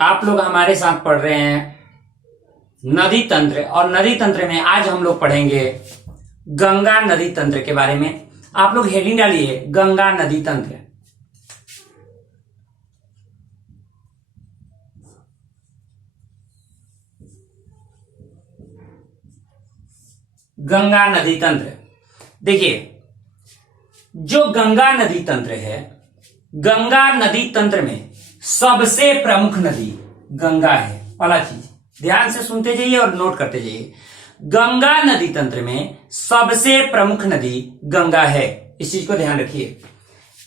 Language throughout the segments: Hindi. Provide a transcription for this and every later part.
आप लोग हमारे साथ पढ़ रहे हैं नदी तंत्र, और नदी तंत्र में आज हम लोग पढ़ेंगे गंगा नदी तंत्र के बारे में। आप लोग हेडिंग डालिए गंगा नदी तंत्र। गंगा नदी तंत्र, देखिए जो गंगा नदी तंत्र है, गंगा नदी तंत्र में सबसे प्रमुख नदी गंगा है। पहला चीज ध्यान से सुनते जाइए और नोट करते जाइए। गंगा नदी तंत्र में सबसे प्रमुख नदी गंगा है, इस चीज को ध्यान रखिए।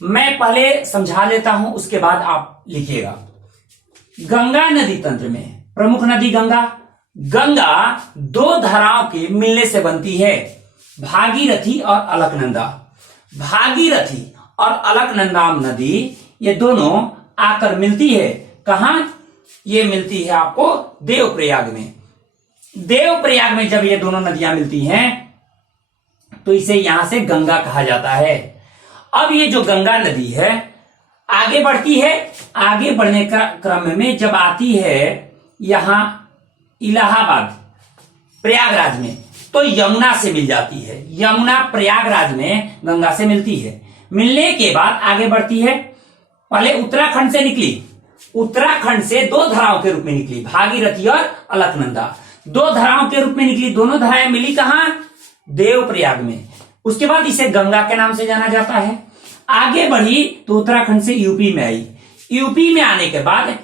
मैं पहले समझा लेता हूं, उसके बाद आप लिखिएगा। गंगा नदी तंत्र में प्रमुख नदी गंगा। गंगा दो धाराओं के मिलने से बनती है, भागीरथी और अलकनंदा। भागीरथी और अलकनंदा नदी ये दोनों आकर मिलती है। कहां? ये मिलती है आपको देवप्रयाग में। देवप्रयाग में जब ये दोनों नदियां मिलती हैं तो इसे यहां से गंगा कहा जाता है। अब ये जो गंगा नदी है आगे बढ़ती है, आगे बढ़ने का क्रम में जब आती है यहां इलाहाबाद प्रयागराज में, तो यमुना से मिल जाती है। यमुना प्रयागराज में गंगा से मिलती है। मिलने के बाद आगे बढ़ती है, पहले उत्तराखंड से निकली। उत्तराखंड से दो धाराओं के रूप में निकली, भागीरथी और अलकनंदा। दो धाराओं के रूप में निकली, दोनों धाराएं मिली कहां? देवप्रयाग में। उसके बाद इसे गंगा के नाम से जाना जाता है। आगे बढ़ी तो उत्तराखंड से यूपी में आई। यूपी में आने के बाद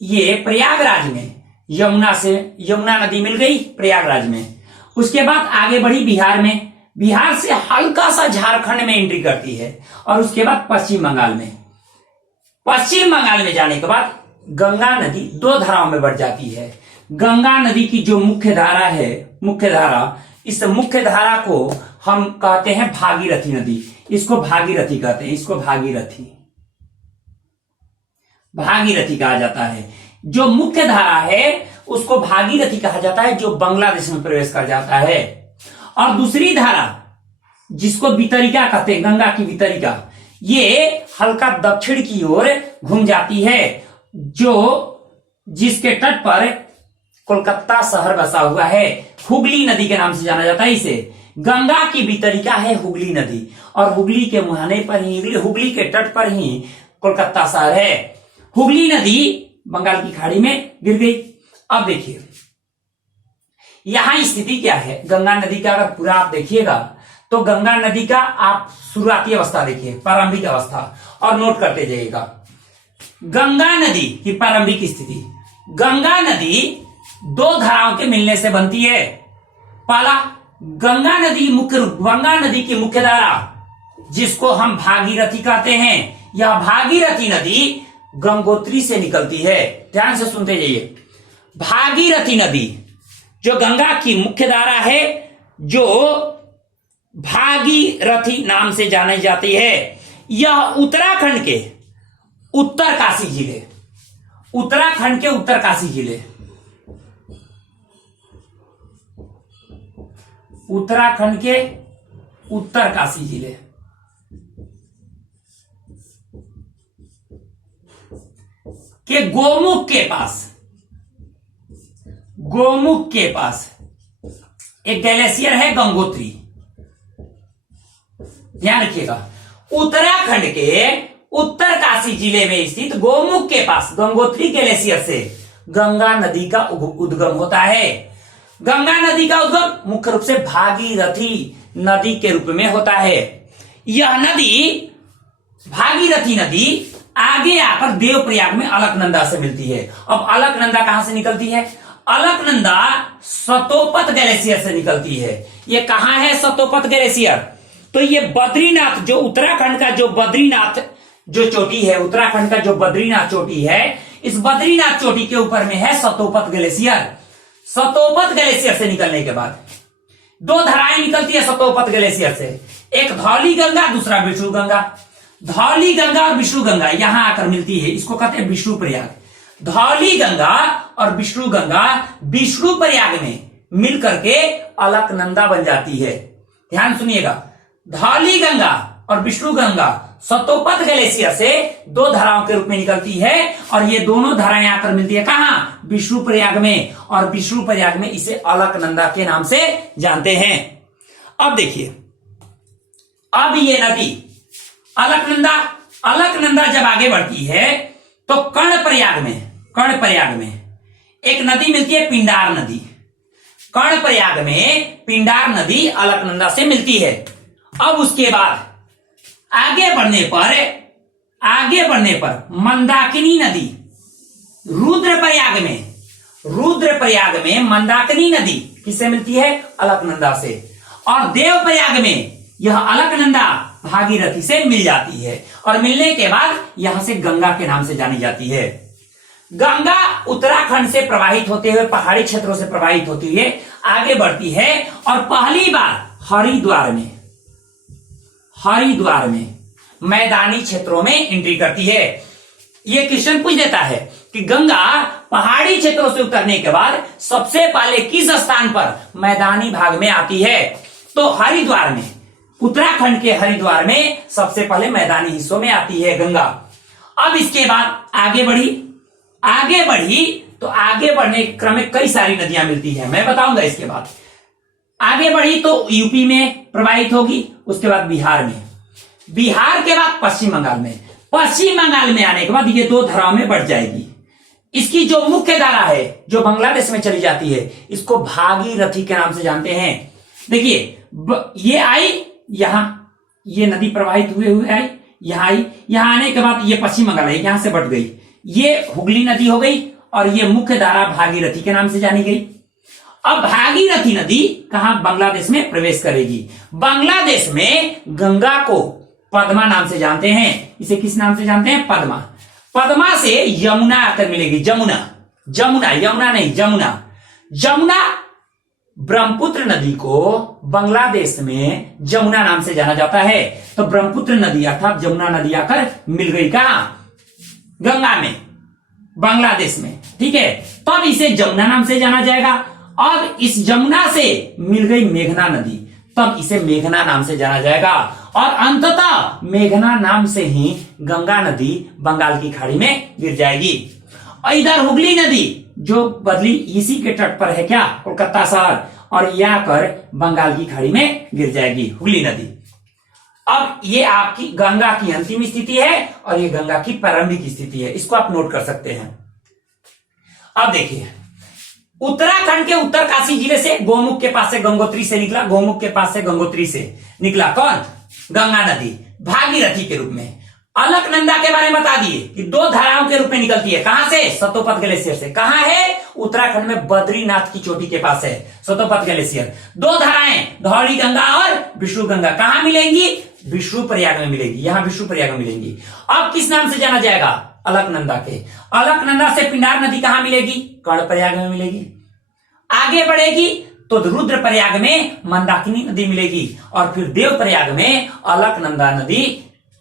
ये प्रयागराज में यमुना नदी मिल गई प्रयागराज में। उसके बाद आगे बढ़ी बिहार में, बिहार से हल्का सा झारखंड में एंट्री करती है, और उसके बाद पश्चिम बंगाल में। पश्चिम बंगाल में जाने के बाद गंगा नदी दो धाराओं में बढ़ जाती है। गंगा नदी की जो मुख्य धारा है, मुख्य धारा, इस मुख्य धारा को हम कहते हैं भागीरथी नदी। इसको भागीरथी कहते हैं, इसको भागीरथी कहा जाता है। जो मुख्य धारा है उसको भागीरथी कहा जाता है, जो बांग्लादेश में प्रवेश कर जाता है। और दूसरी धारा जिसको वितरिका कहते हैं, गंगा की वितरिका, ये हल्का दक्षिण की ओर घूम जाती है, जिसके तट पर कोलकाता शहर बसा हुआ है। हुगली नदी के नाम से जाना जाता है इसे। गंगा की वितरिका है हुगली नदी, और हुगली के मुहाने पर ही, हुगली के तट पर ही कोलकाता शहर है। हुगली नदी बंगाल की खाड़ी में गिर गई। अब देखिए यहां स्थिति क्या है गंगा नदी का। अगर पूरा आप देखिएगा तो गंगा नदी का आप शुरुआती अवस्था देखिए, प्रारंभिक अवस्था, और नोट करते जाइएगा। गंगा नदी की प्रारंभिक स्थिति, गंगा नदी दो धाराओं के मिलने से बनती है। पहला गंगा नदी की मुख्य धारा जिसको हम भागीरथी कहते हैं, यह भागीरथी नदी गंगोत्री से निकलती है। ध्यान से सुनते जाइए। भागीरथी नदी जो गंगा की मुख्य धारा है, जो भागीरथी नाम से जानी जाती है, यह उत्तराखंड के उत्तरकाशी जिले, उत्तराखंड के उत्तरकाशी जिले, उत्तराखंड के उत्तरकाशी जिले के गोमुख के पास एक ग्लेशियर है गंगोत्री। ध्यान रखिएगा, उत्तराखंड के उत्तरकाशी जिले में स्थित गोमुख के पास गंगोत्री ग्लेशियर से गंगा नदी का उद्गम होता है। गंगा नदी का उद्गम मुख्य रूप से भागीरथी नदी के रूप में होता है। यह नदी, भागीरथी नदी, आगे आकर देवप्रयाग में अलकनंदा से मिलती है। अब अलकनंदा कहां से निकलती है? अलकनंदा सतोपत ग्लेशियर से निकलती है। ये कहां है सतोपत ग्लेशियर? तो ये बद्रीनाथ, जो उत्तराखंड का जो बद्रीनाथ जो चोटी है, उत्तराखंड का जो बद्रीनाथ चोटी है, इस बद्रीनाथ चोटी के ऊपर में है सतोपत ग्लेशियर। सतोपत ग्लेशियर से निकलने के बाद दो धाराएं निकलती है सतोपत ग्लेशियर से, एक धौली गंगा, दूसरा विष्णु गंगा। धौली गंगा और विष्णु गंगा यहां आकर मिलती है, इसको कहते हैं विष्णु प्रयाग। धौली गंगा और विष्णु गंगा विष्णु प्रयाग में मिल करके अलकनंदा बन जाती है। ध्यान सुनिएगा, धौली गंगा और विष्णु गंगा सतोपथ ग्लेशियर से दो धाराओं के रूप में निकलती है और ये दोनों धाराएं आकर मिलती है कहां? विष्णु प्रयाग में। और विष्णु प्रयाग में इसे अलकनंदा के नाम से जानते हैं। अब देखिए, अब ये नदी अलकनंदा जब आगे बढ़ती है तो कर्णप्रयाग में एक नदी मिलती है, पिंडार नदी। कर्णप्रयाग में पिंडार नदी अलकनंदा से मिलती है। अब उसके बाद आगे बढ़ने पर मंदाकिनी नदी रुद्रप्रयाग में मंदाकिनी नदी किससे मिलती है? अलकनंदा से। और देवप्रयाग में यह अलकनंदा भागीरथी से मिल जाती है और मिलने के बाद यहां से गंगा के नाम से जानी जाती है। गंगा उत्तराखंड से प्रवाहित होते हुए पहाड़ी क्षेत्रों से प्रवाहित होती हुए आगे बढ़ती है और पहली बार हरिद्वार में मैदानी क्षेत्रों में एंट्री करती है। यह क्वेश्चन पूछ देता है कि गंगा पहाड़ी क्षेत्रों से उतरने के बाद सबसे पहले किस स्थान पर मैदानी भाग में आती है? तो हरिद्वार में, उत्तराखंड के हरिद्वार में सबसे पहले मैदानी हिस्सों में आती है गंगा। अब इसके बाद आगे बढ़ी तो आगे बढ़ने के क्रम में कई सारी नदियां मिलती है, मैं बताऊंगा इसके बाद। आगे बढ़ी तो यूपी में प्रवाहित होगी, उसके बाद बिहार के बाद पश्चिम बंगाल में आने के बाद ये दो धाराओं में बढ़ जाएगी। इसकी जो मुख्य धारा है जो बांग्लादेश में चली जाती है, इसको भागीरथी के नाम से जानते हैं। देखिए, ये आई यहां, ये नदी प्रवाहित हुए आई, यहां आई, यहां आने के बाद ये पश्चिम बंगाल है, यहां से बढ़ गई, ये हुगली नदी हो गई और ये मुख्य धारा भागीरथी के नाम से जानी गई। अब भागीरथी नदी कहां? बांग्लादेश में प्रवेश करेगी। बांग्लादेश में गंगा को पद्मा नाम से जानते हैं। इसे किस नाम से जानते हैं? पद्मा से यमुना आकर मिलेगी, यमुना ब्रह्मपुत्र नदी को बांग्लादेश में जमुना नाम से जाना जाता है। तो ब्रह्मपुत्र नदी अर्थात यमुना नदी आकर मिल गई कहां? गंगा में, बांग्लादेश में, ठीक है। तब इसे जमुना नाम से जाना जाएगा। अब इस जमुना से मिल गई मेघना नदी, तब इसे मेघना नाम से जाना जाएगा और अंततः मेघना नाम से ही गंगा नदी बंगाल की खाड़ी में गिर जाएगी। और इधर हुगली नदी जो बदली इसी के तट पर है क्या? कोलकाता शहर, और यह आकर बंगाल की खाड़ी में गिर जाएगी हुगली नदी। अब ये आपकी गंगा की अंतिम स्थिति है और ये गंगा की प्रारंभिक स्थिति है, इसको आप नोट कर सकते हैं। अब देखिए, उत्तराखंड के उत्तरकाशी जिले से गोमुख के पास से गंगोत्री से निकला कौन? गंगा नदी भागीरथी के रूप में। अलकनंदा के बारे में बता दिए कि दो धाराओं के रूप में निकलती है, कहां से? सतोपथ ग्लेशियर से। कहां है? उत्तराखंड में बद्रीनाथ की चोटी के पास है सतोपथ ग्लेशियर। दो धाराएं धौली गंगा और विष्णु गंगा कहां मिलेंगी? विष्णु प्रयाग में मिलेगी, यहां विष्णु प्रयाग में मिलेंगी। अब किस नाम से जाना जाएगा? अलकनंदा के। अलकनंदा से पिंडार नदी कहां मिलेगी? कर्णप्रयाग में मिलेगी। आगे बढ़ेगी तो रुद्रप्रयाग में मंदाकिनी नदी मिलेगी और फिर देवप्रयाग में अलकनंदा नदी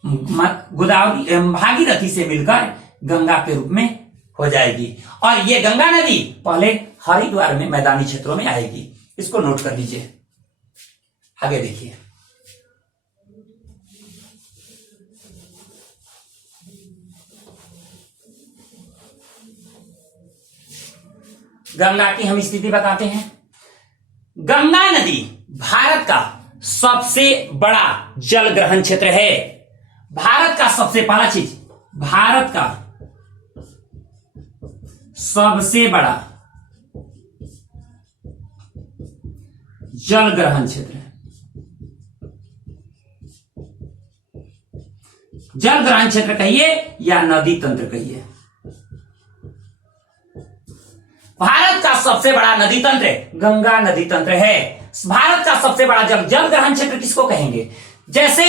गोदावरी भागीरथी से मिलकर गंगा के रूप में हो जाएगी। और ये गंगा नदी पहले हरिद्वार में मैदानी क्षेत्रों में आएगी, इसको नोट कर लीजिए। आगे देखिए, गंगा की हम स्थिति बताते हैं। गंगा नदी भारत का सबसे बड़ा जल ग्रहण क्षेत्र है। भारत का सबसे पहला चीज, भारत का सबसे बड़ा जल ग्रहण क्षेत्र है। जल ग्रहण क्षेत्र कहिए या नदी तंत्र कहिए, भारत का सबसे बड़ा नदी तंत्र गंगा नदी तंत्र है। भारत का सबसे बड़ा जल ग्रहण क्षेत्र किसको कहेंगे? जैसे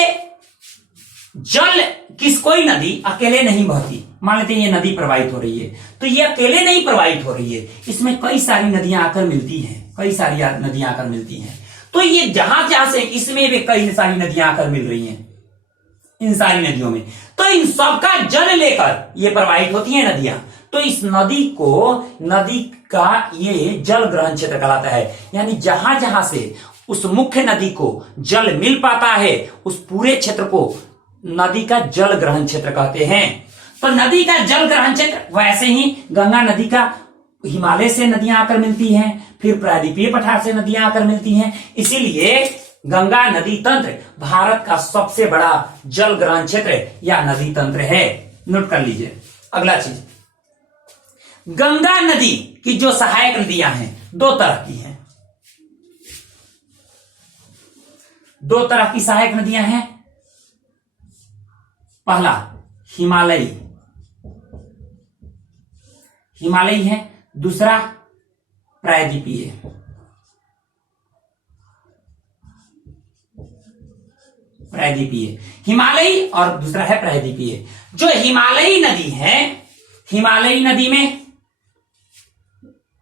कोई नदी अकेले नहीं बहती, मान लेते हैं ये नदी प्रवाहित हो रही है, तो ये अकेले नहीं प्रवाहित हो रही है, इसमें कई सारी नदियां आकर मिलती हैं। तो ये जहां से इसमें भी कई सारी नदियां आकर मिल रही हैं, इन सारी नदियों में, तो इन सबका जल लेकर ये प्रवाहित होती है नदियां। तो इस नदी का ये जल ग्रहण क्षेत्र कहलाता है। यानी जहां जहां से उस मुख्य नदी को जल मिल पाता है, उस पूरे क्षेत्र को नदी का जल ग्रहण क्षेत्र कहते हैं। तो नदी का जल ग्रहण क्षेत्र, वैसे ही गंगा नदी का हिमालय से नदियां आकर मिलती हैं, फिर प्रायद्वीपीय पठार से नदियां आकर मिलती हैं। इसीलिए गंगा नदी तंत्र भारत का सबसे बड़ा जल ग्रहण क्षेत्र या नदी तंत्र है। नोट कर लीजिए। अगला चीज, गंगा नदी की जो सहायक नदियां हैं दो तरह की हैं। दो तरह की सहायक नदियां हैं। पहला हिमालयी है, दूसरा प्रायद्वीपीय। हिमालयी और दूसरा है प्रायद्वीपीय। जो हिमालयी नदी है, हिमालयी नदी में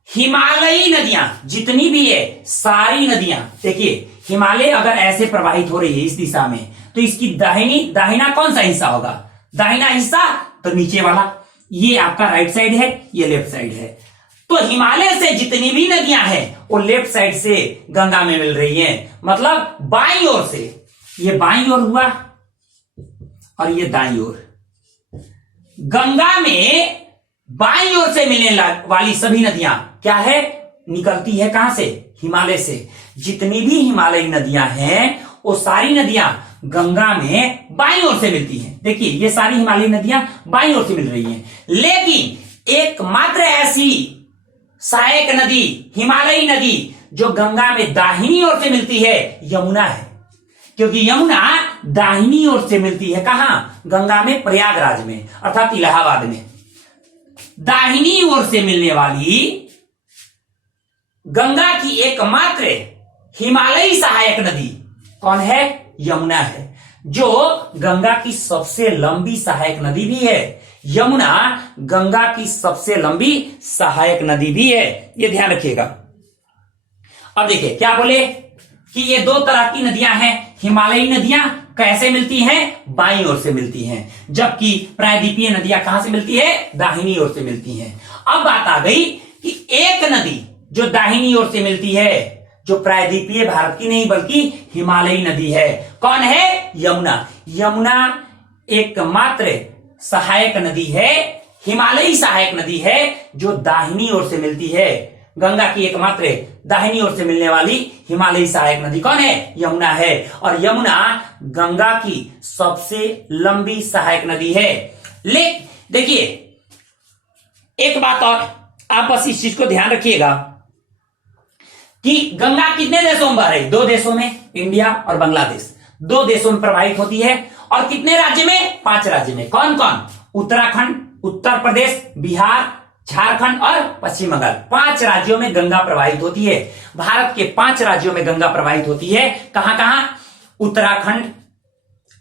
हिमालयी नदियां जितनी भी है सारी नदियां, देखिए हिमालय अगर ऐसे प्रवाहित हो रही है इस दिशा में, तो इसकी दाहिना कौन सा हिस्सा होगा? दाहिना हिस्सा, तो नीचे वाला ये आपका राइट साइड है, ये लेफ्ट साइड है। तो हिमालय से जितनी भी नदियां हैं वो लेफ्ट साइड से गंगा में मिल रही हैं, मतलब बाईं ओर से। ये बाईं ओर हुआ और ये दाईं ओर। गंगा में बाईं ओर से मिलने वाली सभी नदियां क्या है? निकलती है कहां से? हिमालय से। जितनी भी हिमालयी नदियां हैं वो सारी नदियां गंगा में बाईं ओर से मिलती हैं। देखिए ये सारी हिमालयी नदियां बाईं ओर से मिल रही हैं, लेकिन एकमात्र ऐसी सहायक नदी, हिमालयी नदी, जो गंगा में दाहिनी ओर से मिलती है, यमुना है। क्योंकि यमुना दाहिनी ओर से मिलती है कहां? गंगा में, प्रयागराज में, अर्थात इलाहाबाद में। दाहिनी ओर से मिलने वाली गंगा की एकमात्र हिमालयी सहायक नदी कौन है? यमुना है, जो गंगा की सबसे लंबी सहायक नदी भी है। यमुना गंगा की सबसे लंबी सहायक नदी भी है, ये ध्यान रखिएगा। अब देखिए क्या बोले कि ये दो तरह की नदियां हैं। हिमालयी नदियां कैसे मिलती हैं? बाईं ओर से मिलती हैं, जबकि प्रायद्वीपीय नदियां कहां से मिलती है? दाहिनी ओर से मिलती हैं। अब बात आ गई कि एक नदी जो दाहिनी ओर से मिलती है, जो प्रायद्वीपीय भारत की नहीं बल्कि हिमालयी नदी है, कौन है? यमुना। यमुना एकमात्र सहायक नदी है, हिमालयी सहायक नदी है, जो दाहिनी ओर से मिलती है। गंगा की एकमात्र दाहिनी ओर से मिलने वाली हिमालयी सहायक नदी कौन है? यमुना है। और यमुना गंगा की सबसे लंबी सहायक नदी है। देखिए एक बात और, आप बस इस चीज को ध्यान रखिएगा कि गंगा कितने देशों में बह रही? दो देशों में, इंडिया और बांग्लादेश, दो देशों में प्रवाहित होती है। और कितने राज्य में? 5 राज्य में। कौन कौन? उत्तराखंड, उत्तर प्रदेश, बिहार, झारखंड और पश्चिम बंगाल। 5 राज्यों में गंगा प्रवाहित होती है। भारत के 5 राज्यों में गंगा प्रवाहित होती है। कहां कहां? उत्तराखंड,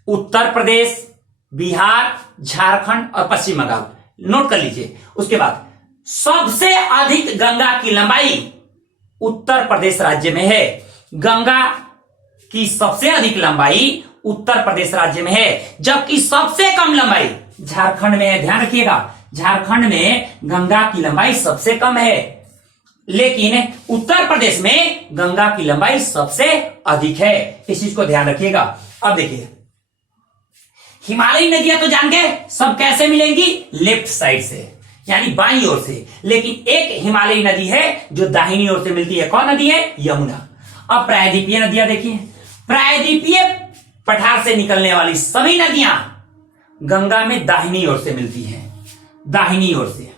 उत्तर प्रदेश, बिहार, झारखंड और पश्चिम बंगाल। नोट कर लीजिए। उसके बाद सबसे अधिक गंगा की लंबाई उत्तर प्रदेश राज्य में है। गंगा की सबसे अधिक लंबाई उत्तर प्रदेश राज्य में है, जबकि सबसे कम लंबाई झारखंड में है। ध्यान रखिएगा, झारखंड में गंगा की लंबाई सबसे कम है, लेकिन उत्तर प्रदेश में गंगा की लंबाई सबसे अधिक है। इस चीज को ध्यान रखिएगा। अब देखिए हिमालयी नदियां तो जान गए सब कैसे मिलेंगी? लेफ्ट साइड से, यानी बाईं ओर से। लेकिन एक हिमालयी नदी है जो दाहिनी ओर से मिलती है। कौन नदी है? यमुना। अब प्रायद्वीपीय नदियां देखिए। प्रायद्वीपीय पठार से निकलने वाली सभी नदियां गंगा में दाहिनी ओर से मिलती हैं। दाहिनी ओर से,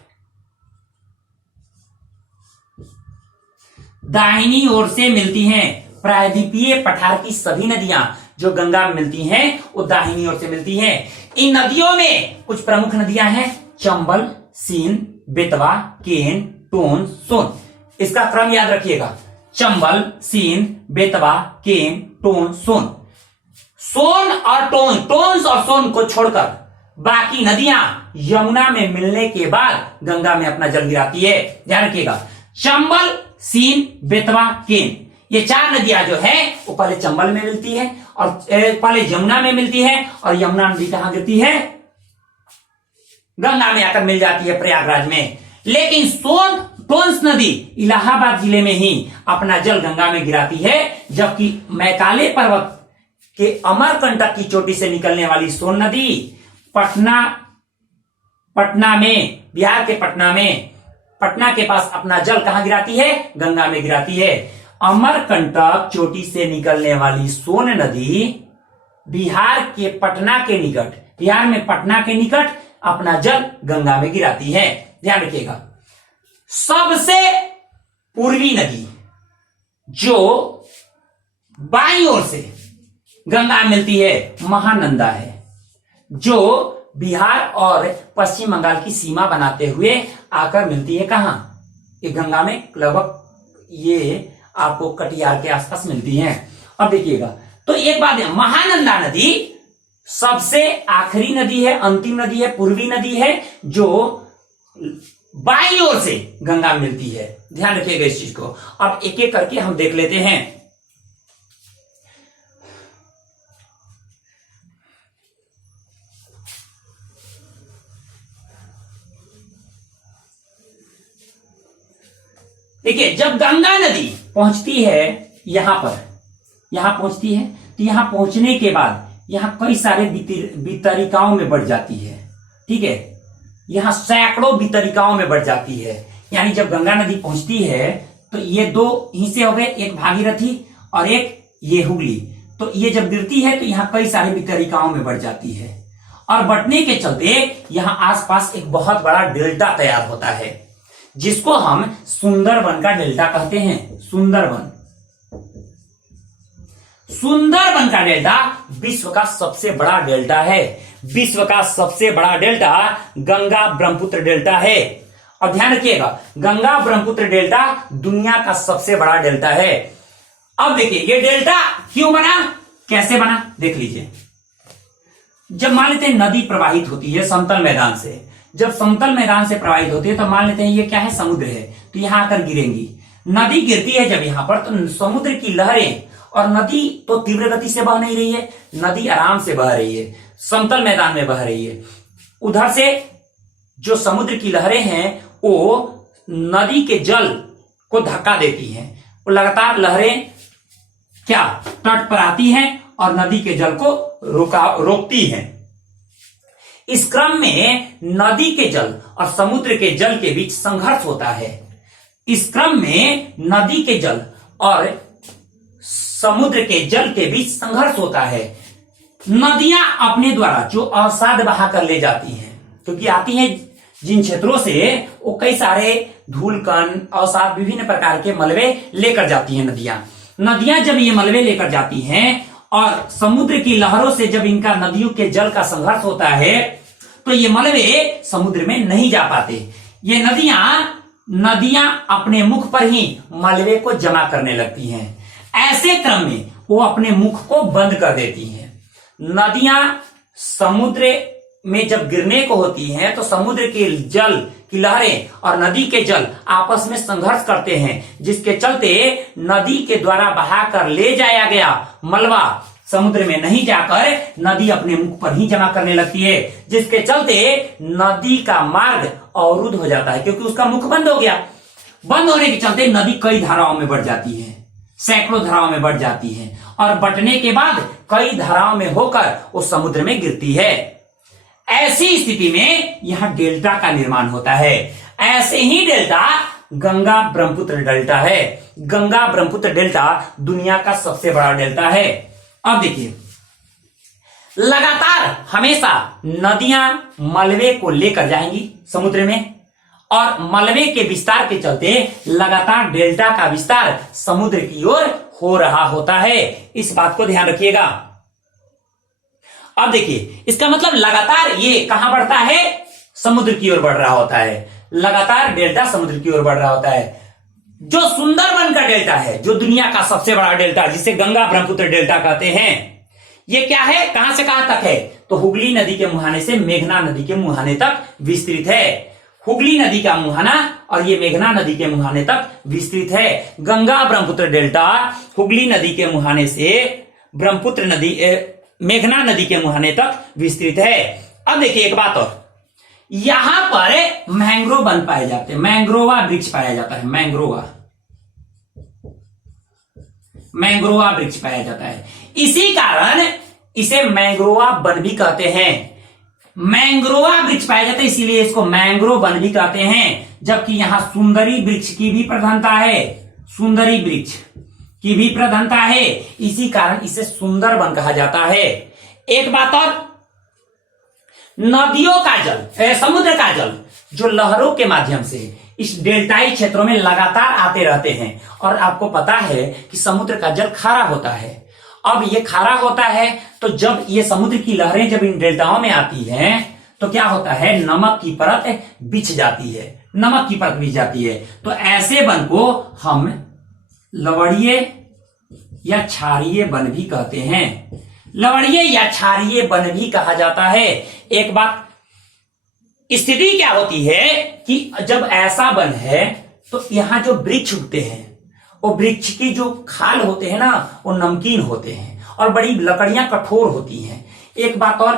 दाहिनी ओर से मिलती हैं। प्रायद्वीपीय पठार की सभी नदियां जो गंगा में मिलती हैं वो दाहिनी ओर से मिलती हैं। इन नदियों में कुछ प्रमुख नदियां हैं: चंबल, सीन, बेतवा, केन, टोन, सोन। इसका क्रम याद रखिएगा: चंबल, सीन, बेतवा, केन, टोन, सोन। सोन और टोन्स और सोन को छोड़कर बाकी नदियां यमुना में मिलने के बाद गंगा में अपना जल गिराती है। ध्यान रखिएगा, चंबल, सीन, बेतवा, केन, ये 4 नदियां जो है वो पहले चंबल में मिलती है और पहले यमुना में मिलती है, और यमुना नदी कहां गिरती है? गंगा में आकर मिल जाती है प्रयागराज में। लेकिन सोन, टोंस नदी इलाहाबाद जिले में ही अपना जल गंगा में गिराती है, जबकि मैकाले पर्वत के अमरकंटक की चोटी से निकलने वाली सोन नदी पटना में, बिहार के पटना के पास अपना जल कहां गिराती है? गंगा में गिराती है। अमरकंटक चोटी से निकलने वाली सोन नदी बिहार में पटना के निकट अपना जल गंगा में गिराती है। ध्यान रखिएगा, सबसे पूर्वी नदी जो बाईं ओर से गंगा मिलती है महानंदा है, जो बिहार और पश्चिम बंगाल की सीमा बनाते हुए आकर मिलती है कहां? ये गंगा में, लगभग ये आपको कटिहार के आसपास मिलती है। अब देखिएगा, तो एक बात है, महानंदा नदी सबसे आखिरी नदी है, अंतिम नदी है, पूर्वी नदी है, जो बाईं ओर से गंगा मिलती है। ध्यान रखिएगा इस चीज को। अब एक एक करके हम देख लेते हैं। देखिए, जब गंगा नदी पहुंचती है यहां पहुंचती है, तो यहां पहुंचने के बाद यहां कई सारे वितरिकाओं में बढ़ जाती है। ठीक है, यहां सैकड़ों वितरिकाओं में बढ़ जाती है। यानी जब गंगा नदी पहुंचती है तो ये दो हिस्से हो गए, एक भागीरथी और एक ये हुगली। तो ये जब गिरती है तो यहां कई सारे वितरिकाओं में बढ़ जाती है, और बढ़ने के चलते यहां आसपास एक बहुत बड़ा डेल्टा तैयार होता है, जिसको हम सुंदरबन का डेल्टा कहते हैं। सुंदरबन का डेल्टा विश्व का सबसे बड़ा डेल्टा है। विश्व का सबसे बड़ा डेल्टा गंगा ब्रह्मपुत्र डेल्टा है। और ध्यान रखिएगा, गंगा ब्रह्मपुत्र डेल्टा दुनिया का सबसे बड़ा डेल्टा है। अब देखिए, ये डेल्टा क्यों बना, कैसे बना, देख लीजिए। जब मान लेते हैं नदी प्रवाहित होती है समतल मैदान से, जब समतल मैदान से प्रवाहित होती है तो मान लेते हैं ये क्या है, समुद्र है, तो यहां आकर गिरेंगी। नदी गिरती है जब यहां पर, तो समुद्र की लहरें, और नदी तो तीव्र गति से बह नहीं रही है, नदी आराम से बह रही है, समतल मैदान में बह रही है। उधर से जो समुद्र की लहरें हैं वो नदी के जल को धक्का देती हैं, वो लगातार लहरें क्या तट पर आती हैं और नदी के जल को रोकती हैं। इस क्रम में नदी के जल और समुद्र के जल के बीच संघर्ष होता है। इस क्रम में नदी के जल और समुद्र के जल के बीच संघर्ष होता है। नदियां अपने द्वारा जो अवसाद बहा कर ले जाती हैं, क्योंकि आती हैं जिन क्षेत्रों से, वो कई सारे धूल कण, अवसाद, विभिन्न प्रकार के मलबे लेकर जाती हैं। नदियां जब ये मलबे लेकर जाती हैं और समुद्र की लहरों से जब इनका नदियों के जल का संघर्ष होता है, तो ये मलबे समुद्र में नहीं जा पाते। ये नदियां अपने मुख पर ही मलबे को जमा करने लगती हैं। ऐसे क्रम में वो अपने मुख को बंद कर देती हैं। नदियां समुद्र में जब गिरने को होती हैं तो समुद्र के जल की लहरें और नदी के जल आपस में संघर्ष करते हैं, जिसके चलते नदी के द्वारा बहाकर ले जाया गया मलबा समुद्र में नहीं जाकर नदी अपने मुख पर ही जमा करने लगती है, जिसके चलते नदी का मार्ग अवरुद्ध हो जाता है, क्योंकि उसका मुख बंद हो गया। बंद होने के चलते नदी कई धाराओं में बढ़ जाती है, सैकड़ों धाराओं में बढ़ जाती है, और बढ़ने के बाद कई धाराओं में होकर वो समुद्र में गिरती है। ऐसी स्थिति में यहां डेल्टा का निर्माण होता है। ऐसे ही डेल्टा गंगा ब्रह्मपुत्र डेल्टा है। गंगा ब्रह्मपुत्र डेल्टा दुनिया का सबसे बड़ा डेल्टा है। अब देखिए, लगातार हमेशा नदियां मलबे को लेकर जाएंगी समुद्र में, और मलबे के विस्तार के चलते लगातार डेल्टा का विस्तार समुद्र की ओर हो रहा होता है। इस बात को ध्यान रखिएगा। अब देखिए, इसका मतलब लगातार ये कहां बढ़ता है, समुद्र की ओर बढ़ रहा होता है। लगातार डेल्टा समुद्र की ओर बढ़ रहा होता है। जो सुंदरबन का डेल्टा है, जो दुनिया का सबसे बड़ा डेल्टा, जिसे गंगा ब्रह्मपुत्र डेल्टा कहते हैं, ये क्या है, कहां से कहां तक है, तो हुगली नदी के मुहाने से मेघना नदी के मुहाने तक विस्तृत है। हुगली नदी का मुहाना और ये मेघना नदी के मुहाने तक विस्तृत है। गंगा ब्रह्मपुत्र डेल्टा हुगली नदी के मुहाने से ब्रह्मपुत्र नदी मेघना नदी के मुहाने तक विस्तृत है। अब देखिए एक बात और, यहां पर मैंग्रोव वन पाए जाते हैं, मैंग्रोवा वृक्ष पाया जाता है, मैंग्रोवा वृक्ष पाया जाता है। इसी कारण इसे मैंग्रोवा वन भी कहते हैं। मैंग्रोवा वृक्ष पाया जाता है इसीलिए इसको मैंग्रोव वन भी कहते हैं। जबकि यहां सुंदरी वृक्ष की भी प्रधानता है, सुंदरी वृक्ष की भी प्रधानता है, इसी कारण इसे सुंदर वन कहा जाता है। एक बात और, नदियों का जल, समुद्र का जल जो लहरों के माध्यम से इस डेल्टाई क्षेत्रों में लगातार आते रहते हैं, और आपको पता है कि समुद्र का जल खारा होता है। अब ये खारा होता है तो जब ये समुद्र की लहरें जब इन डेल्टाओं में आती हैं तो क्या होता है, नमक की परत बिछ जाती है, नमक की परत बिछ जाती है। तो ऐसे वन को हम लवणीय या क्षारीय वन भी कहते हैं, लवणीय या क्षारीय वन भी कहा जाता है। एक बात, स्थिति क्या होती है कि जब ऐसा वन है तो यहां जो वृक्ष उगते हैं वो वृक्ष की जो खाल होते हैं ना वो नमकीन होते हैं और बड़ी लकड़ियां कठोर होती हैं। एक बात और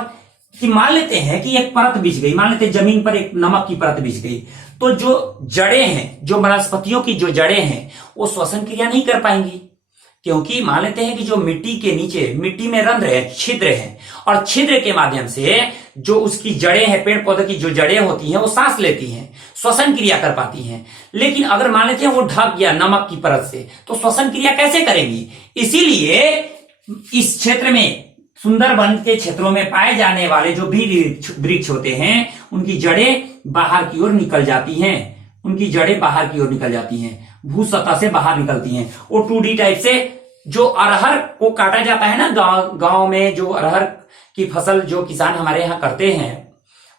कि मान लेते हैं कि एक परत बिछ गई, मान लेते हैं जमीन पर एक नमक की परत बिछ गई, तो जो जड़ें हैं, जो वनस्पतियों की जो जड़ें हैं वो श्वसन क्रिया नहीं कर पाएंगी, क्योंकि मान लेते हैं कि जो मिट्टी के नीचे, मिट्टी में रंध्र है, छिद्र है, और छिद्र के माध्यम से जो उसकी जड़ें हैं, पेड़ पौधे की जो जड़ें होती हैं वो सांस लेती हैं, श्वसन क्रिया कर पाती हैं। लेकिन अगर मान लेते हैं वो ढक गया नमक की परत से, तो श्वसन क्रिया कैसे करेंगी? इसीलिए इस क्षेत्र में, सुंदरवन के क्षेत्रों में पाए जाने वाले जो भी वृक्ष होते हैं उनकी जड़ें बाहर की ओर निकल जाती हैं, उनकी जड़ें बाहर की ओर निकल जाती हैं, भू सतह से बाहर निकलती हैं। वो 2D टाइप से जो अरहर को काटा जाता है ना, गांव में जो अरहर की फसल जो किसान हमारे यहाँ करते हैं,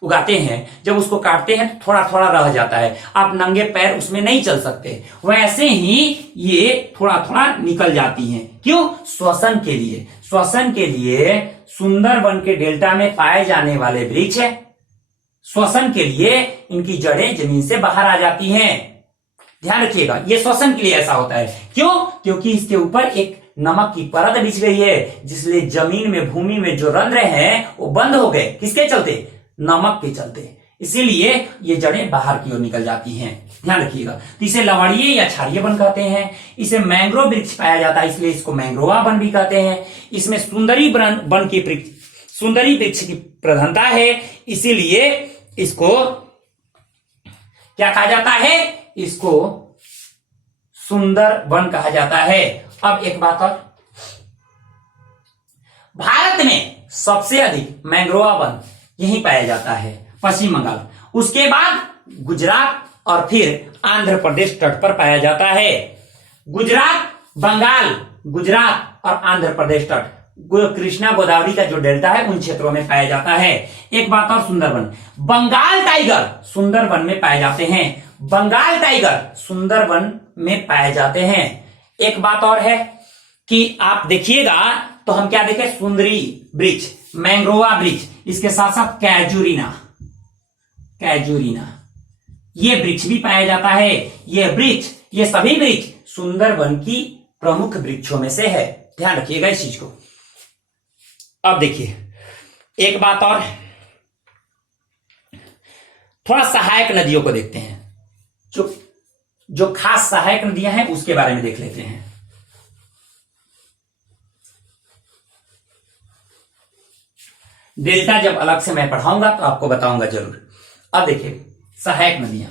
उगाते हैं, जब उसको काटते हैं तो थोड़ा थोड़ा रह जाता है, आप नंगे पैर उसमें नहीं चल सकते, वैसे ही ये थोड़ा थोड़ा निकल जाती हैं। क्यों? श्वसन के लिए। श्वसन के लिए सुंदरवन के डेल्टा में पाए जाने वाले वृक्ष श्वसन के लिए इनकी जड़ें जमीन से बाहर आ जाती हैं। ध्यान रखिएगा, ये श्वसन के लिए ऐसा होता है। क्यों? क्योंकि इसके ऊपर एक नमक की परत बिछ गई है, जिसलिए जमीन में, भूमि में जो रंध्र हैं वो बंद हो गए। किसके चलते? नमक के चलते। इसीलिए ये जड़ें बाहर की ओर निकल जाती हैं। ध्यान रखिएगा। तो इसे लवणीय या क्षारीय वन कहते हैं। इसे मैंग्रोव वृक्ष पाया जाता है, इसलिए इसको मैंग्रोवा वन भी कहते हैं। इसमें सुंदरी वृक्ष की प्रधानता है, इसीलिए इसको क्या कहा जाता है? इसको सुंदर वन कहा जाता है। अब एक बात और, भारत में सबसे अधिक मैंग्रोवा वन यहीं पाया जाता है, पश्चिम बंगाल, उसके बाद गुजरात और फिर आंध्र प्रदेश तट पर पाया जाता है। गुजरात, बंगाल, गुजरात और आंध्र प्रदेश तट, कृष्णा गोदावरी का जो डेल्टा है उन क्षेत्रों में पाया जाता है। एक बात और, सुंदरवन, बंगाल टाइगर सुंदरवन में पाए जाते हैं, बंगाल टाइगर सुंदरवन में पाए जाते हैं। एक बात और है कि आप देखिएगा तो हम क्या देखें, सुंदरी वृक्ष, मैंग्रोवा वृक्ष, इसके साथ साथ कैजुरीना, ये वृक्ष भी पाया जाता है। ये वृक्ष, ये सभी वृक्ष सुंदरवन की प्रमुख वृक्षों में से है। ध्यान रखिएगा इस चीज को। अब देखिए एक बात और, थोड़ा सहायक नदियों को देखते हैं, जो खास सहायक नदियां हैं उसके बारे में देख लेते हैं। डेल्टा जब अलग से मैं पढ़ाऊंगा तो आपको बताऊंगा जरूर। अब देखिए सहायक नदियां,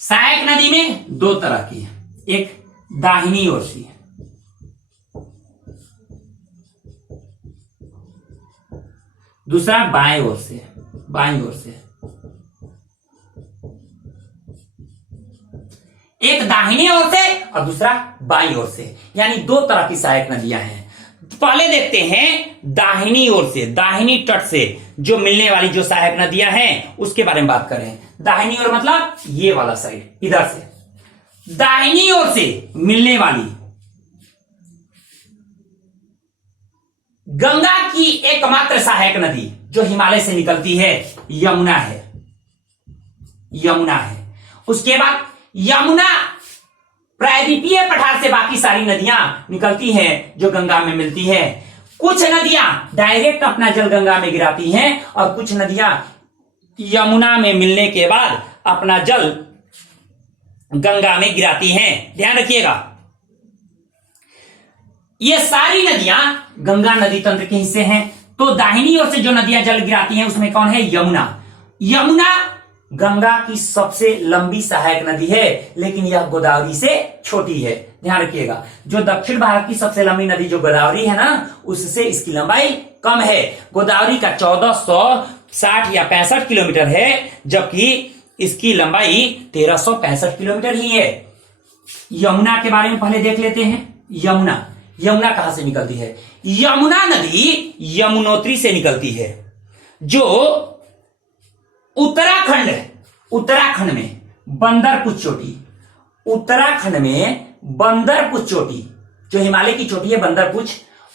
सहायक नदी में दो तरह की है, एक दाहिनी ओर से, दूसरा बाएं ओर से, बाईं ओर से। एक दाहिनी ओर से और दूसरा बाईं ओर से, यानी दो तरह की सहायक नदियां हैं। पहले देखते हैं दाहिनी ओर से, दाहिनी तट से जो मिलने वाली जो सहायक नदियां हैं उसके बारे में बात करें। दाहिनी ओर मतलब ये वाला साइड, इधर से दाहिनी ओर से मिलने वाली गंगा की एकमात्र सहायक नदी जो हिमालय से निकलती है यमुना है, यमुना है। उसके बाद यमुना प्रायद्वीपीय पठार से बाकी सारी नदियां निकलती हैं जो गंगा में मिलती हैं। कुछ नदियां डायरेक्ट अपना जल गंगा में गिराती हैं और कुछ नदियां यमुना में मिलने के बाद अपना जल गंगा में गिराती हैं। ध्यान रखिएगा, ये सारी नदियां गंगा नदी तंत्र के हिस्से हैं। तो दाहिनी ओर से जो नदियां जल गिराती हैं उसमें कौन है? यमुना। यमुना गंगा की सबसे लंबी सहायक नदी है, लेकिन यह गोदावरी से छोटी है। ध्यान रखिएगा, जो दक्षिण भारत की सबसे लंबी नदी जो गोदावरी है ना, उससे इसकी लंबाई कम है। गोदावरी का 1460 या 65 किलोमीटर है, जबकि इसकी लंबाई 1365 किलोमीटर ही है। यमुना के बारे में पहले देख लेते हैं। यमुना कहां से निकलती है? यमुना नदी यमुनोत्री से निकलती है, जो उत्तराखंड में बंदरपुर चोटी, जो हिमालय की चोटी है बंदरपुर,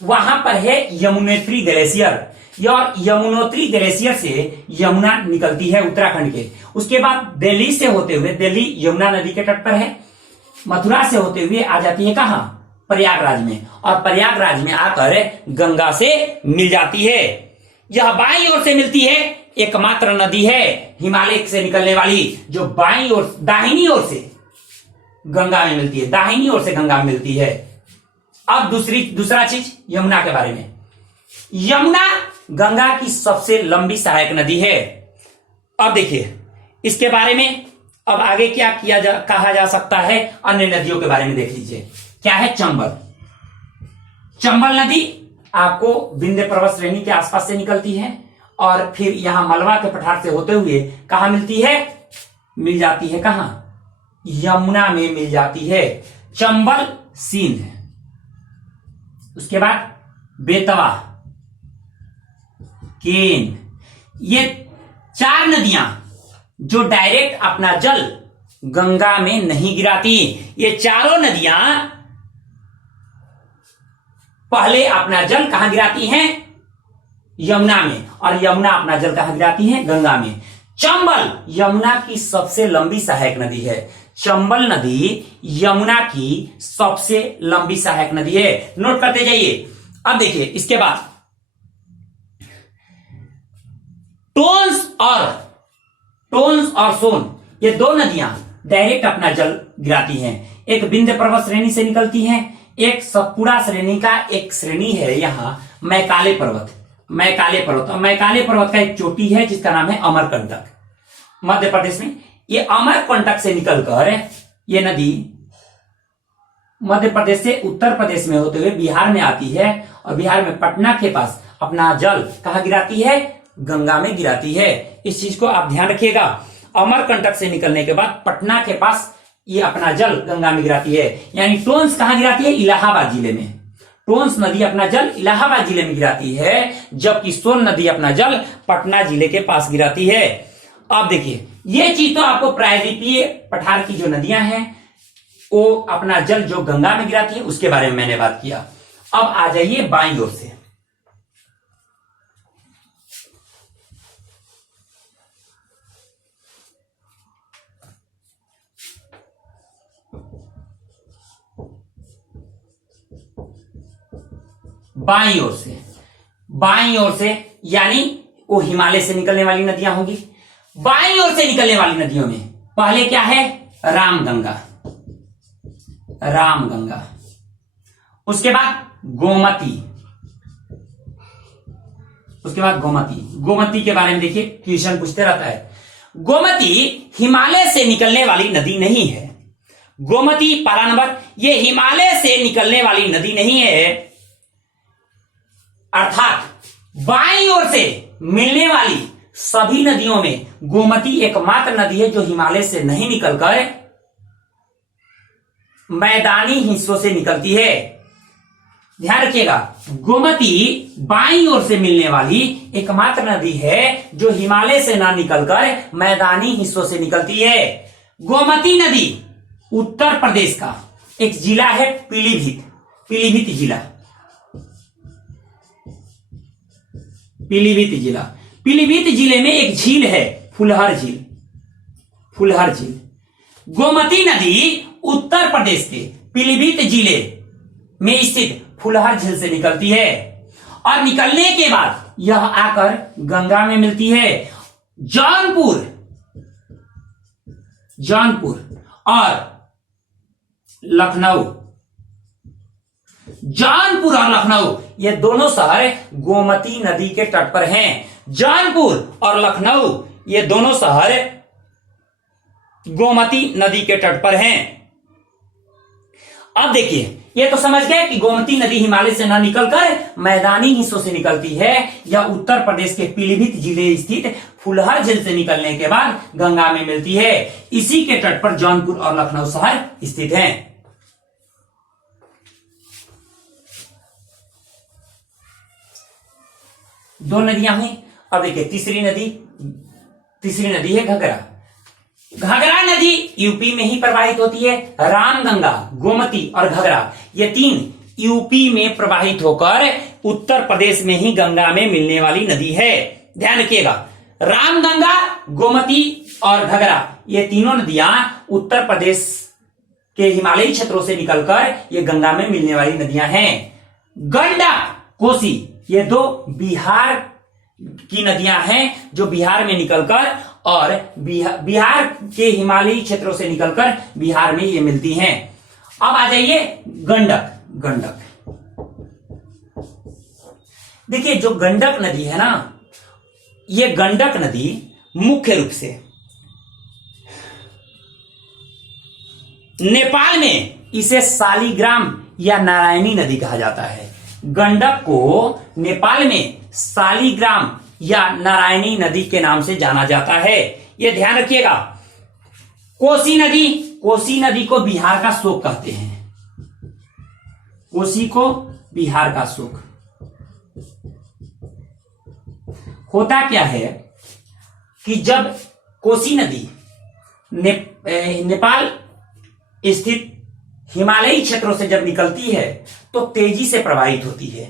वहां पर है यमुनोत्री ग्लेशियर। और यमुनोत्री ग्लेशियर से यमुना निकलती है उत्तराखंड के। उसके बाद दिल्ली से होते हुए, दिल्ली यमुना नदी के तट पर है, मथुरा से होते हुए आ जाती है कहां? प्रयागराज में, और प्रयागराज में आकर गंगा से मिल जाती है। यह बाईं ओर से मिलती है, एकमात्र नदी है हिमालय से निकलने वाली जो दाहिनी ओर से गंगा में मिलती है, दाहिनी ओर से गंगा में मिलती है। अब दूसरा चीज यमुना के बारे में। यमुना गंगा की सबसे लंबी सहायक नदी है। अब देखिए इसके बारे में अब आगे क्या कहा जा सकता है। अन्य नदियों के बारे में देख लीजिए। क्या है? चंबल नदी आपको विंध्य पर्वत श्रेणी के आसपास से निकलती है और फिर यहां मलवा के पठार से होते हुए कहां मिलती है? मिल जाती है कहां? यमुना में मिल जाती है। चंबल सिंध, उसके बाद बेतवा, केन, ये 4 नदियां जो डायरेक्ट अपना जल गंगा में नहीं गिराती। ये चारों नदियां पहले अपना जल कहां गिराती हैं? यमुना में, और यमुना अपना जल कहां गिराती है? गंगा में। चंबल यमुना की सबसे लंबी सहायक नदी है। चंबल नदी यमुना की सबसे लंबी सहायक नदी है। नोट करते जाइए। अब देखिए इसके बाद टोन्स और सोन, ये 2 नदियां डायरेक्ट अपना जल गिराती हैं। एक विंध्य पर्वत श्रेणी से निकलती हैं, एक सतपुड़ा श्रेणी का एक श्रेणी है यहां मैकाले पर्वत। और मैकाले पर्वत का एक चोटी है जिसका नाम है अमरकंटक, मध्य प्रदेश में। ये अमरकंटक से निकलकर ये नदी मध्य प्रदेश से उत्तर प्रदेश में होते हुए बिहार में आती है, और बिहार में पटना के पास अपना जल कहां गिराती है? गंगा में गिराती है। इस चीज को आप ध्यान रखिएगा। अमरकंटक से निकलने के बाद पटना के पास ये अपना जल गंगा में गिराती है। यानी टोन्स कहां गिराती है? इलाहाबाद जिले में। टोन्स नदी अपना जल इलाहाबाद जिले में गिराती है, जबकि सोन नदी अपना जल पटना जिले के पास गिराती है। अब देखिए ये चीज तो आपको प्रायद्वीपीय पठार की जो नदियां हैं वो अपना जल जो गंगा में गिराती है उसके बारे में मैंने बात किया। अब आ जाइए बाईं ओर से। बाईं ओर से यानी वो हिमालय से निकलने वाली नदियां होंगी। बाईं ओर से निकलने वाली नदियों में पहले क्या है? रामगंगा। उसके बाद गोमती के बारे में देखिए, क्वेश्चन पूछते रहता है। गोमती हिमालय से निकलने वाली नदी नहीं है। गोमती पारा नंबर, ये हिमालय से निकलने वाली नदी नहीं है, अर्थात बाईं ओर से मिलने वाली सभी नदियों में गोमती एकमात्र नदी है जो हिमालय से नहीं निकलकर मैदानी हिस्सों से निकलती है। ध्यान रखिएगा, गोमती बाईं ओर से मिलने वाली एकमात्र नदी है जो हिमालय से ना निकलकर मैदानी हिस्सों से निकलती है। गोमती नदी उत्तर प्रदेश का एक जिला है पीलीभीत जिले में एक झील है फुलहर झील। गोमती नदी उत्तर प्रदेश के पीलीभीत जिले में स्थित फुलहर झील से निकलती है और निकलने के बाद यह आकर गंगा में मिलती है। जौनपुर और लखनऊ ये दोनों शहर गोमती नदी के तट पर हैं। जौनपुर और लखनऊ ये दोनों शहर गोमती नदी के तट पर हैं। अब देखिए, ये तो समझ गए कि गोमती नदी हिमालय से न निकलकर मैदानी हिस्सों से निकलती है। यह उत्तर प्रदेश के पीलीभीत जिले स्थित फुलहर झील से निकलने के बाद गंगा में मिलती है। इसी के तट पर जौनपुर और लखनऊ शहर स्थित हैं। दो नदियां हैं। अब देखिए तीसरी नदी है घघरा। घघरा नदी यूपी में ही प्रवाहित होती है। रामगंगा, गोमती और घघरा ये तीन यूपी में प्रवाहित होकर उत्तर प्रदेश में ही गंगा में मिलने वाली नदी है। ध्यान रखिएगा, रामगंगा, गोमती और घघरा ये तीनों नदियां उत्तर प्रदेश के हिमालयी क्षेत्रों से निकलकर ये गंगा में मिलने वाली नदियां हैं। गंडक, कोसी ये दो बिहार की नदियां हैं जो बिहार में निकलकर और बिहार के हिमालयी क्षेत्रों से निकलकर बिहार में ये मिलती हैं। अब आ जाइए गंडक। देखिए जो गंडक नदी है ना, ये गंडक नदी मुख्य रूप से नेपाल में इसे शालिग्राम या नारायणी नदी कहा जाता है। गंडक को नेपाल में शालिग्राम या नारायणी नदी के नाम से जाना जाता है। यह ध्यान रखिएगा। कोसी नदी को बिहार का शोक कहते हैं। कोसी को बिहार का शोक। होता क्या है कि जब कोसी नदी नेपाल स्थित हिमालयी क्षेत्रों से जब निकलती है तो तेजी से प्रवाहित होती है,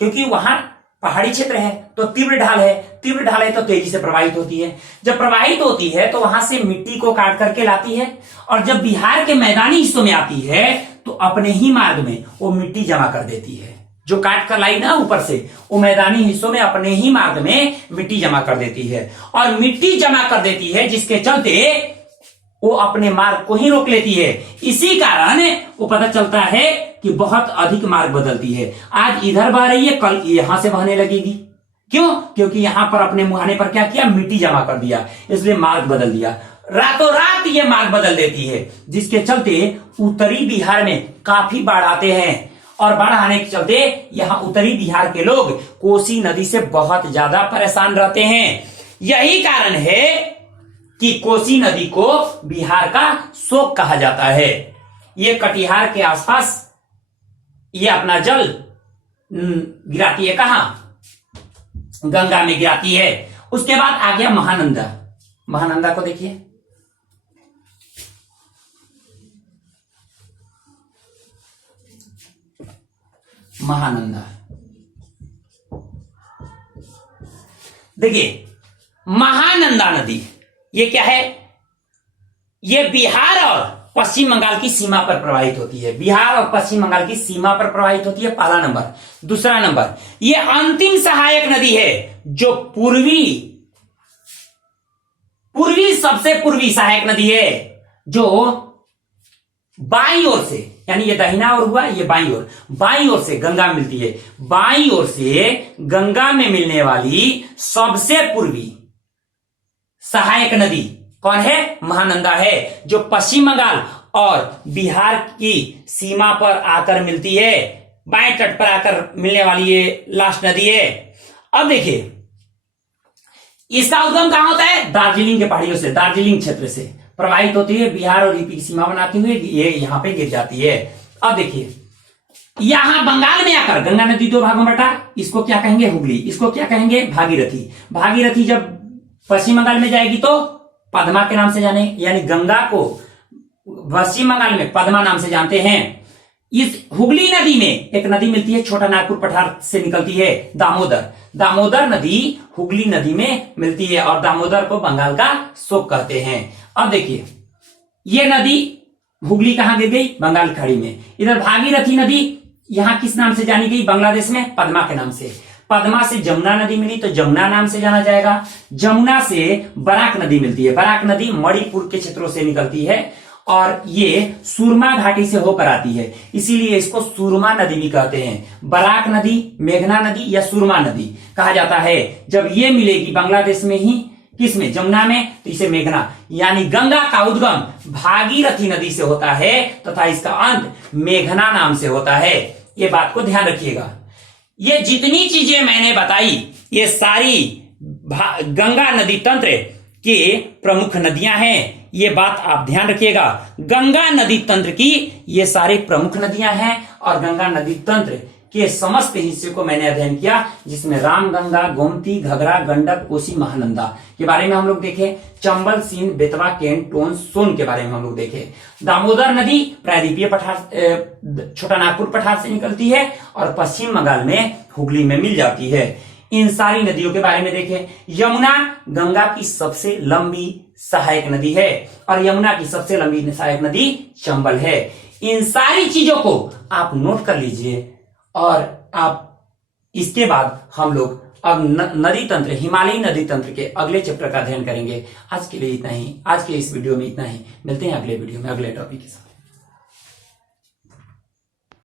क्योंकि वहां पहाड़ी क्षेत्र है तो तीव्र ढाल है तो तेजी से प्रवाहित होती है। जब प्रवाहित होती है तो वहां से मिट्टी को काट करके लाती है और जब बिहार के मैदानी हिस्सों में आती है तो अपने ही मार्ग में वो मिट्टी जमा कर देती है। जो काट कर लाई ना ऊपर से, वो मैदानी हिस्सों में अपने ही मार्ग में मिट्टी जमा कर देती है और मिट्टी जमा कर देती है, जिसके चलते वो अपने मार्ग को ही रोक लेती है। इसी कारण वो पता चलता है कि बहुत अधिक मार्ग बदलती है। आज इधर बह रही है, कल यहां से बहने लगेगी। क्यों? क्योंकि यहां पर अपने मुहाने पर क्या किया, मिट्टी जमा कर दिया, इसलिए मार्ग बदल दिया। रातों रात ये मार्ग बदल देती है, जिसके चलते उत्तरी बिहार में काफी बाढ़ आते हैं और बाढ़ आने के चलते यहां उत्तरी बिहार के लोग कोसी नदी से बहुत ज्यादा परेशान रहते हैं। यही कारण है कि कोसी नदी को बिहार का शोक कहा जाता है। ये कटिहार के आसपास ये अपना जल गिराती है। कहां? गंगा में गिराती है। उसके बाद आ गया महानंदा को देखिए। महानंदा देखिए, महानंदा नदी ये क्या है? ये बिहार और पश्चिम बंगाल की सीमा पर प्रवाहित होती है। बिहार और पश्चिम बंगाल की सीमा पर प्रवाहित होती है, पहला नंबर। दूसरा नंबर, ये अंतिम सहायक नदी है जो पूर्वी सबसे पूर्वी सहायक नदी है, जो बाईं ओर से, यानी ये दाहिना ओर हुआ, ये बाईं ओर से गंगा मिलती है। बाईं ओर से गंगा में मिलने वाली सबसे पूर्वी सहायक नदी कौन है? महानंदा है, जो पश्चिम बंगाल और बिहार की सीमा पर आकर मिलती है। बाएं तट पर आकर मिलने वाली ये लास्ट नदी है। अब देखिए, इसका उद्गम कहां होता है? दार्जिलिंग के पहाड़ियों से, दार्जिलिंग क्षेत्र से प्रवाहित होती है, बिहार और यूपी की सीमा बनाती हुई ये यहां पे गिर जाती है। अब देखिए, यहां बंगाल में आकर गंगा नदी दो भागों में बटा। इसको क्या कहेंगे? हुगली। इसको क्या कहेंगे? भागीरथी। भागीरथी जब पश्चिम बंगाल में जाएगी तो पद्मा के नाम से जाने, यानी गंगा को पश्चिम बंगाल में पद्मा नाम से जानते हैं। इस हुगली नदी में एक नदी मिलती है, छोटा नागपुर पठार से निकलती है, दामोदर नदी हुगली नदी में मिलती है और दामोदर को बंगाल का शोक कहते हैं। अब देखिए, ये नदी हुगली कहां गिर गई? बंगाल की खाड़ी में। इधर भागीरथी नदी यहां किस नाम से जानी गई? बांग्लादेश में पद्मा के नाम से। पद्मा से जमुना नदी मिली तो जमुना नाम से जाना जाएगा। जमुना से बराक नदी मिलती है। बराक नदी मणिपुर के क्षेत्रों से निकलती है और ये सुरमा घाटी से होकर आती है, इसीलिए इसको सुरमा नदी भी कहते हैं। बराक नदी, मेघना नदी या सुरमा नदी कहा जाता है। जब ये मिलेगी बांग्लादेश में ही, किसमें? जमुना में, तो इसे मेघना। यानी गंगा का उद्गम भागीरथी नदी से होता है तथा इसका अंत मेघना नाम से होता है। ये बात को ध्यान रखिएगा। ये जितनी चीजें मैंने बताई ये सारी गंगा नदी तंत्र के प्रमुख नदियां हैं। ये बात आप ध्यान रखिएगा। गंगा नदी तंत्र की ये सारे प्रमुख नदियां हैं और गंगा नदी तंत्र के समस्त हिस्से को मैंने अध्ययन किया, जिसमें रामगंगा, गोमती, घघरा, गंडक, कोसी, महानंदा के बारे में हम लोग देखे। चंबल, सींध, बेतवा, केन, टोन, सोन के बारे में हम लोग देखे। दामोदर नदी प्रायद्वीपीय पठार, छोटा नागपुर पठार से निकलती है और पश्चिम बंगाल में हुगली में मिल जाती है। इन सारी नदियों के बारे में देखें। यमुना गंगा की सबसे लंबी सहायक नदी है और यमुना की सबसे लंबी सहायक नदी चंबल है। इन सारी चीजों को आप नोट कर लीजिए और आप इसके बाद हम लोग अब नदी तंत्र, हिमालयी नदी तंत्र के अगले चैप्टर का अध्ययन करेंगे। आज के लिए इतना ही। आज के इस वीडियो में इतना ही। मिलते हैं अगले वीडियो में अगले टॉपिक के साथ।